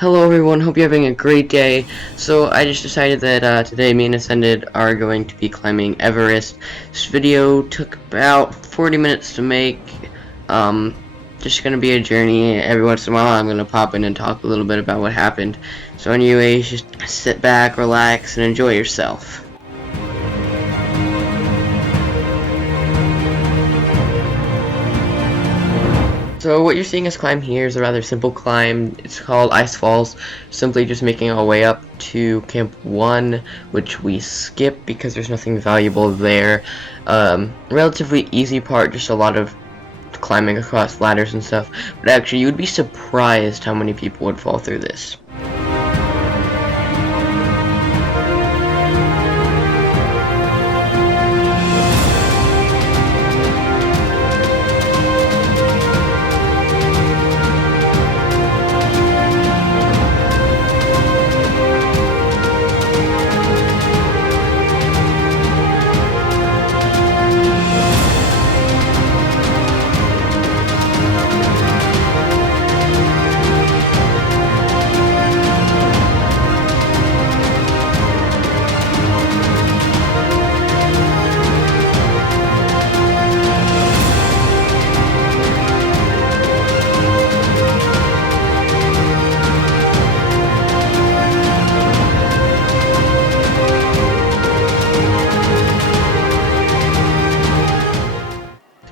Hello everyone, hope you're having a great day. So I just decided that today me and Ascended are going to be climbing Everest. This video took about 40 minutes to make. Just gonna be a journey. Every once in a while I'm gonna pop in and talk a little bit about what happened. So anyways, just sit back, relax, and enjoy yourself. So what you're seeing us climb here is a rather simple climb. It's called Ice Falls. Simply just making our way up to Camp 1, which we skip because there's nothing valuable there. Relatively easy part, just a lot of climbing across ladders and stuff. But actually, you would be surprised how many people would fall through this.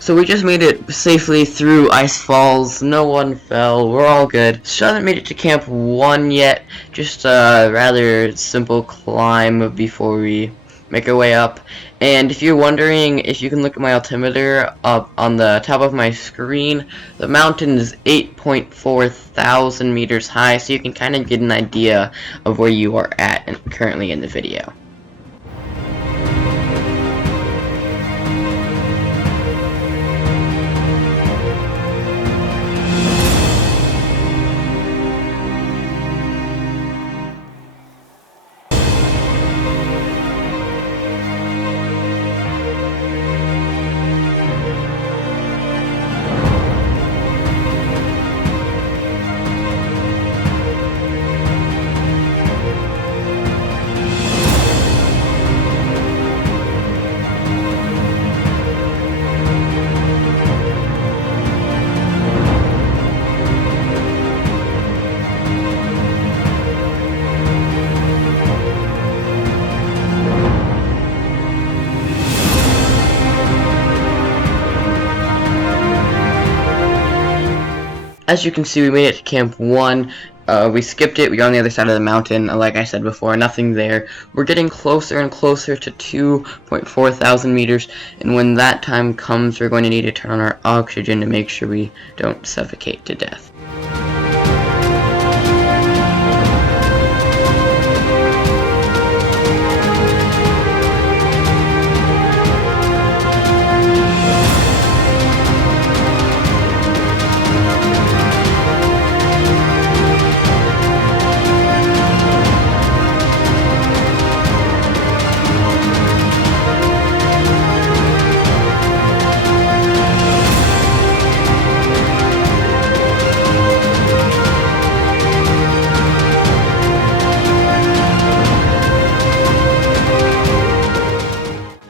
So we just made it safely through Ice Falls. No one fell. We're all good. Still haven't made it to Camp 1 yet. Just a rather simple climb before we make our way up. And if you're wondering if you can look at my altimeter up on the top of my screen, the mountain is 8.4 thousand meters high, so you can kind of get an idea of where you are at currently in the video. As you can see, we made it to Camp 1. We skipped it. We got on the other side of the mountain. Like I said before, nothing there. We're getting closer and closer to 2.4 thousand meters, and when that time comes, we're going to need to turn on our oxygen to make sure we don't suffocate to death.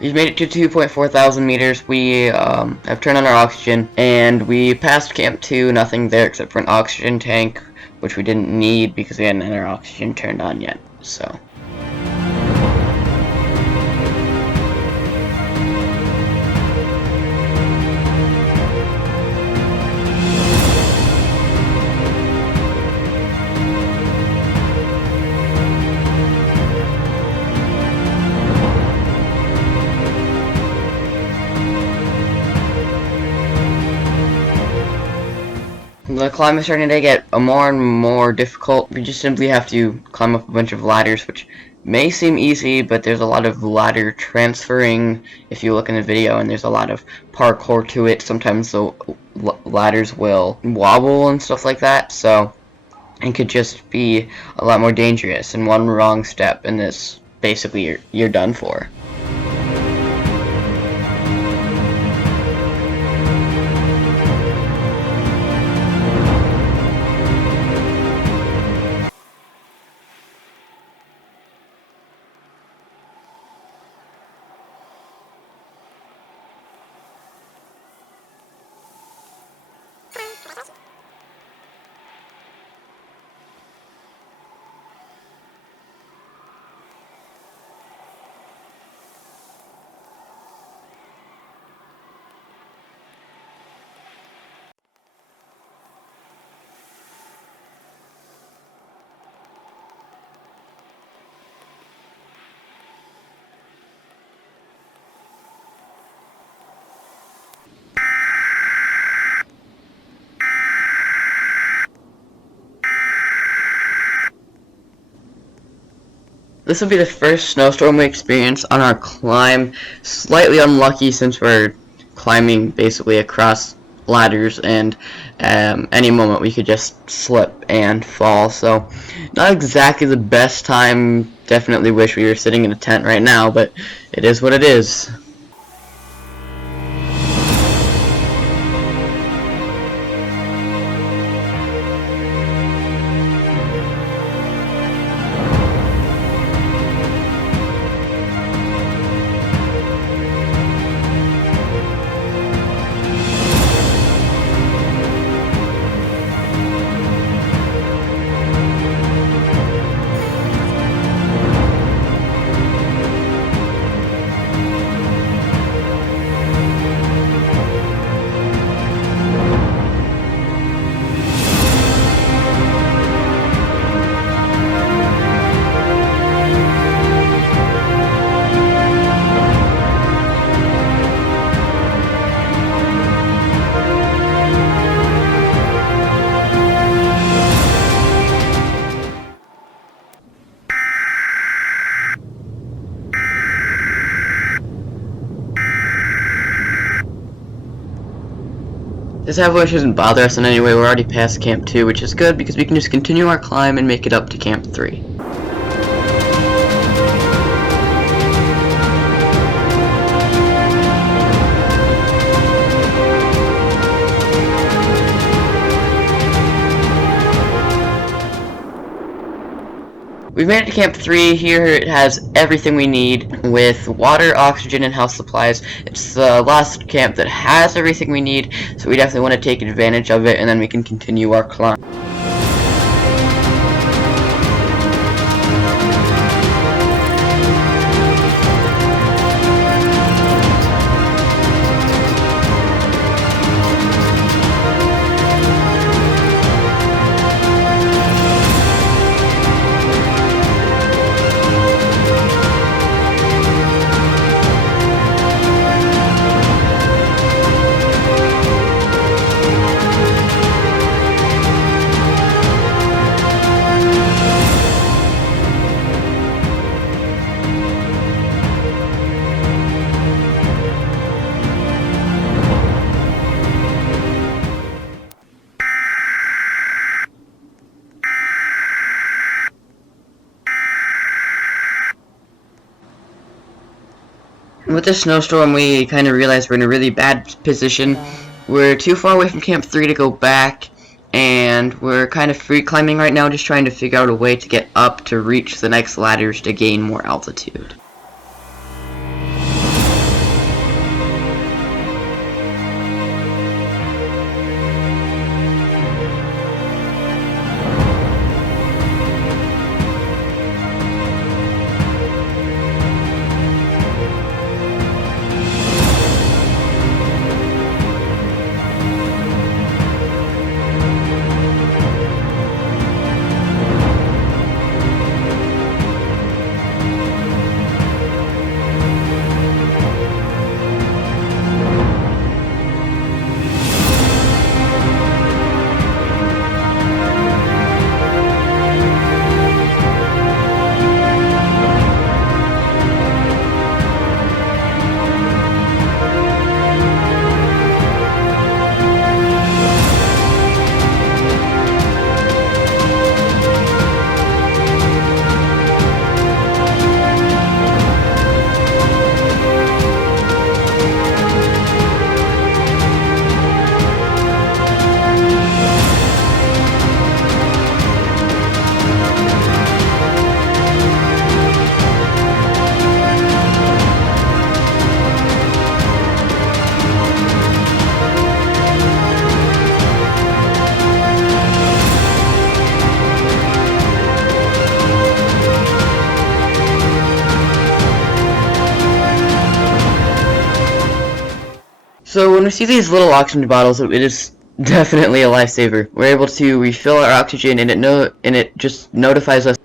We've made it to 2.4 thousand meters. We have turned on our oxygen, and we passed Camp 2. Nothing there except for an oxygen tank, which we didn't need because we hadn't had our oxygen turned on yet. So. The climb is starting to get more and more difficult. We just simply have to climb up a bunch of ladders, which may seem easy, but there's a lot of ladder transferring if you look in the video, and there's a lot of parkour to it. Sometimes the ladders will wobble and stuff like that, so it could just be a lot more dangerous, and one wrong step in this, basically you're done for. This will be the first snowstorm we experience on our climb. Slightly unlucky since we're climbing basically across ladders, and any moment we could just slip and fall. So not exactly the best time. Definitely wish we were sitting in a tent right now, but it is what it is. This avalanche doesn't bother us in any way. We're already past Camp 2, which is good because we can just continue our climb and make it up to Camp 3. We've made it to Camp 3. Here it has everything we need with water, oxygen, and health supplies. It's the last camp that has everything we need, so we definitely want to take advantage of it, and then we can continue our climb. With this snowstorm, we kind of realized we're in a really bad position. We're too far away from Camp 3 to go back, and we're kind of free climbing right now, just trying to figure out a way to get up to reach the next ladders to gain more altitude. So when we see these little oxygen bottles, it is definitely a lifesaver. We're able to refill our oxygen, and it just notifies us.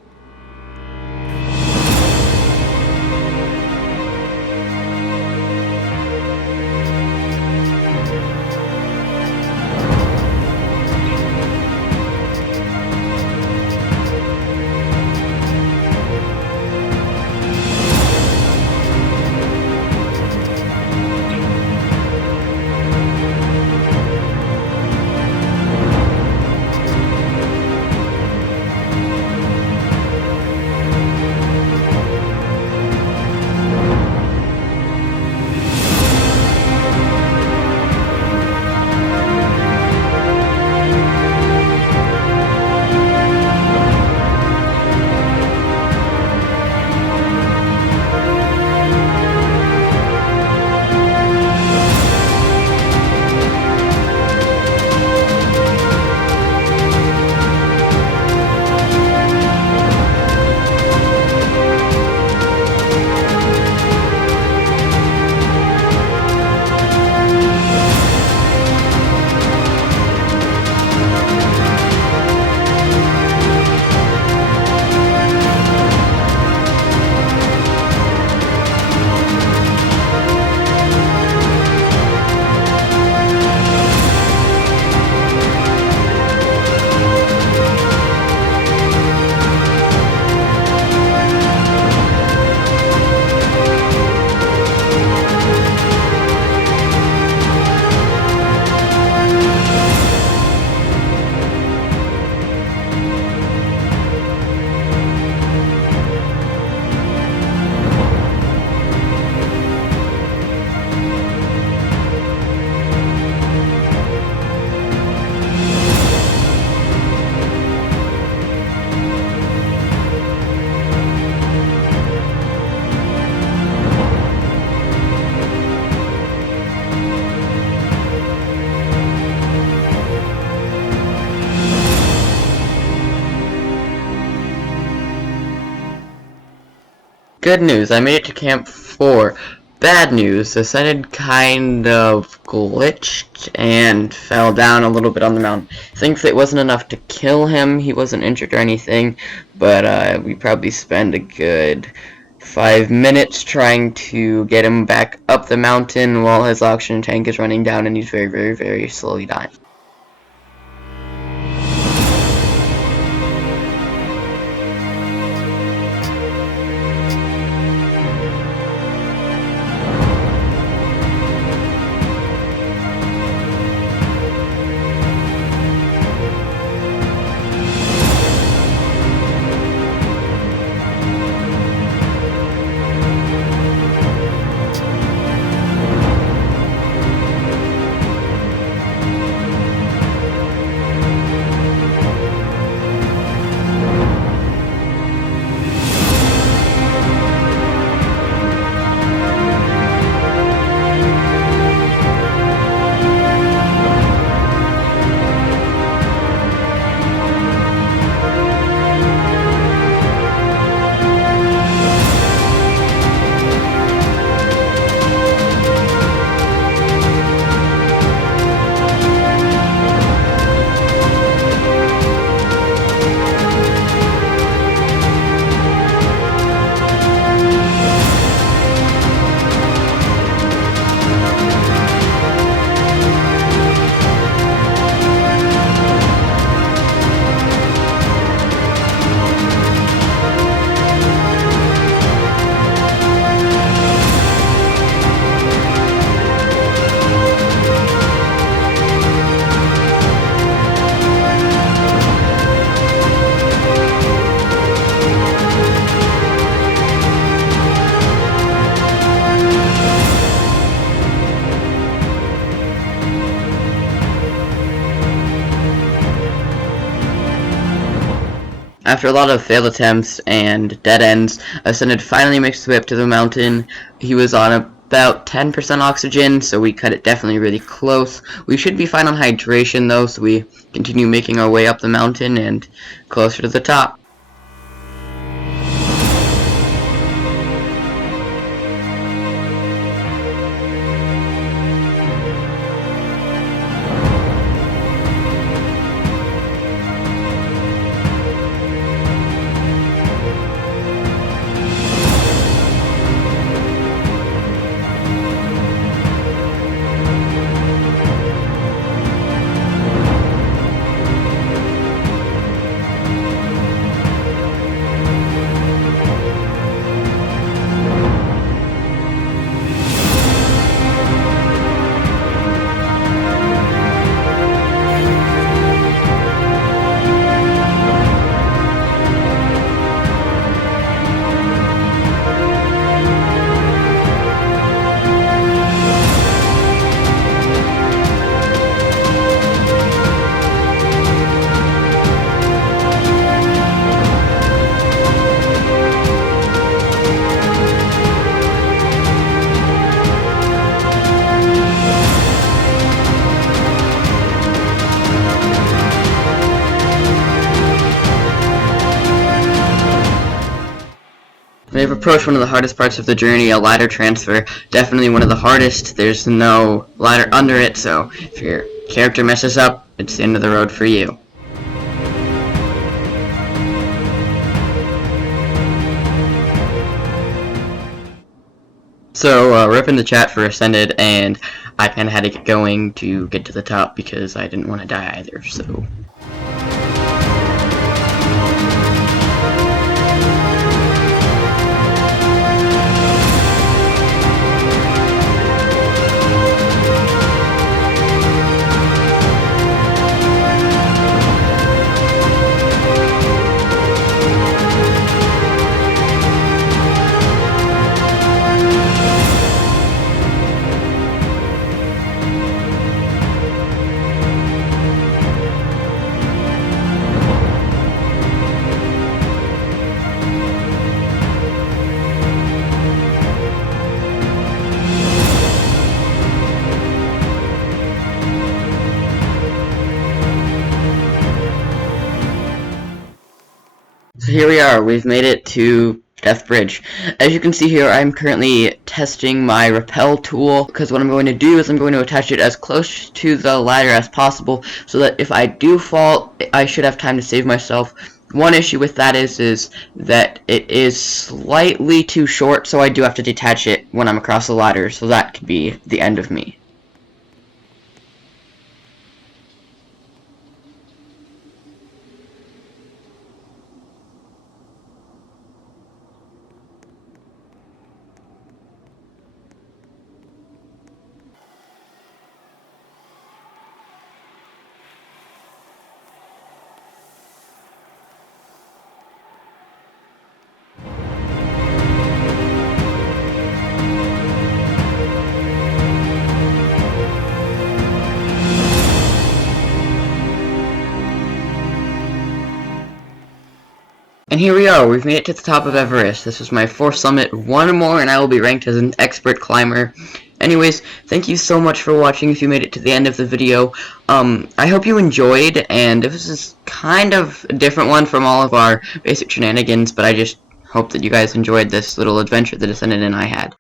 Good news, I made it to Camp 4. Bad news, Ascended kind of glitched and fell down a little bit on the mountain. Thinks it wasn't enough to kill him, he wasn't injured or anything, but we probably spend a good 5 minutes trying to get him back up the mountain while his oxygen tank is running down and he's very, very, very slowly dying. After a lot of failed attempts and dead ends, Ascended finally makes his way up to the mountain. He was on about 10% oxygen, so we cut it definitely really close. We should be fine on hydration though, so we continue making our way up the mountain and closer to the top. We've approached one of the hardest parts of the journey, a ladder transfer. Definitely one of the hardest. There's no ladder under it, so if your character messes up, it's the end of the road for you. So, rip in the chat for Ascended, and I kinda had to get going to get to the top because I didn't want to die either, so... So here we are, we've made it to Death Bridge. As you can see here, I'm currently testing my rappel tool, because what I'm going to do is I'm going to attach it as close to the ladder as possible, so that if I do fall, I should have time to save myself. One issue with that is that it is slightly too short, so I do have to detach it when I'm across the ladder, so that could be the end of me. And here we are, we've made it to the top of Everest. This is my 4th summit, one more and I will be ranked as an expert climber. Anyways, thank you so much for watching if you made it to the end of the video. I hope you enjoyed, and this is kind of a different one from all of our basic shenanigans, but I just hope that you guys enjoyed this little adventure the Descendant and I had.